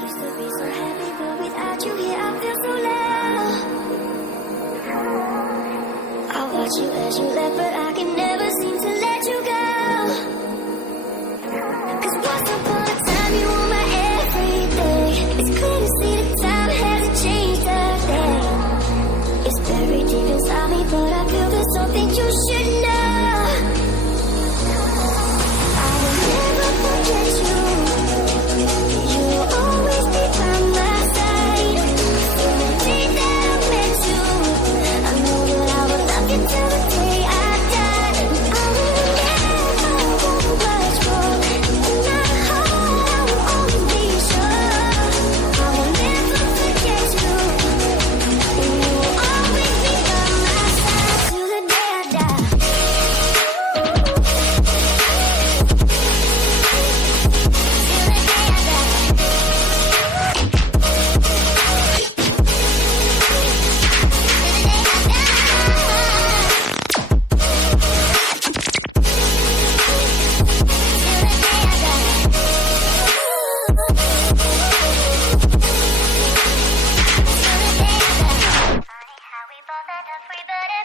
used to be so happy, but without you here I feel so low. I watch you as you left, but I can never seem to let you go. 'Cause once upon a time you were my everything. It's clear to see that time hasn't changed a thing. It's buried deep inside me, but I feel there's something you should know. I will never forget you. You'll always be by my side. From the day that I met you, I know that I will love you till the day I die. I will never want much more. In my heart, I will always be sure. I will never forget you. And you will always be by my side till the day I die.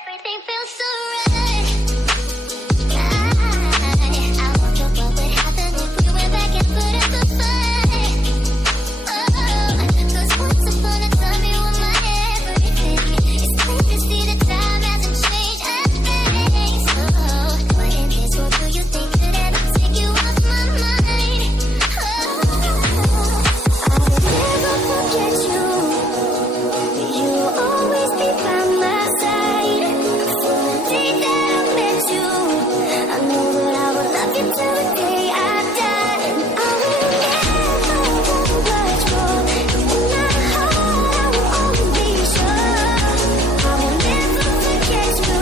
Everything feels so right. I wonder what would happen if we went back and put up a fight. Oh, 'cause once upon a time you were my everything. It's clear to see that time hasn't changed a thing. So, what in this world do you think could ever take you off my mind? I will never forget you. You'll always be by my side. From the day that I met you, I know that I will love you till the day I die. I will never want much more. In my heart, I will always be sure. I will never forget you.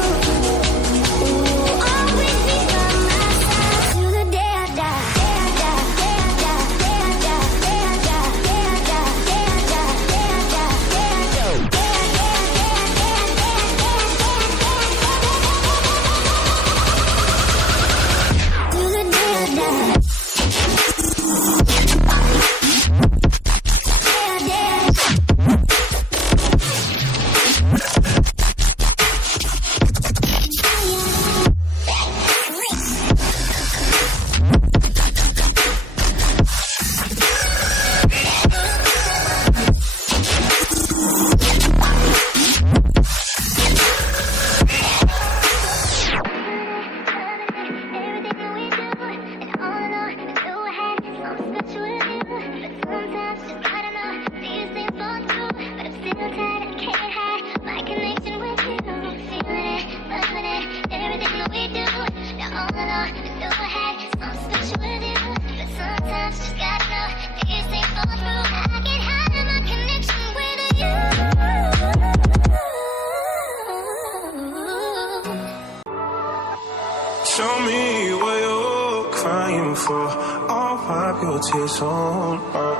And you will always be by my side till the day I die. Day I die, day I die, day I die, day I die, day I die, day I die, day I die, day I die, day I die. Show me what you're crying for. I'll wipe your tears on up.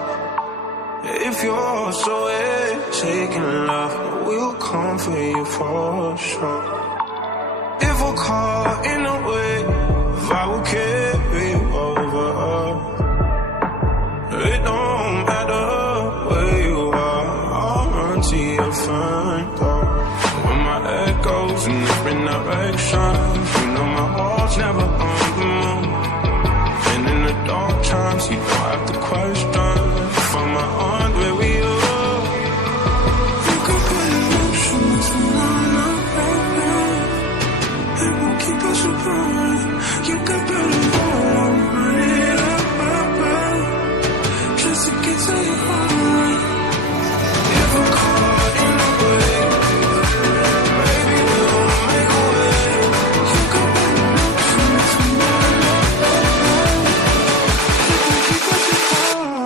If you're so taking love, we'll come for you for sure. If we're caught in a wave, I will carry you over. It don't matter where you are, I'll run to your front door. When my head goes in different directions, you know my heart's never on the move. And in the dark times, you don't have to question. From my heart where we are, you can put emotions on it won't keep us apart. You can build a wall, run it up, just to get to your heart. If we're caught in a wave, baby, we'll make a way. You can put emotions on it won't keep us apart.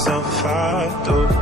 myself I do.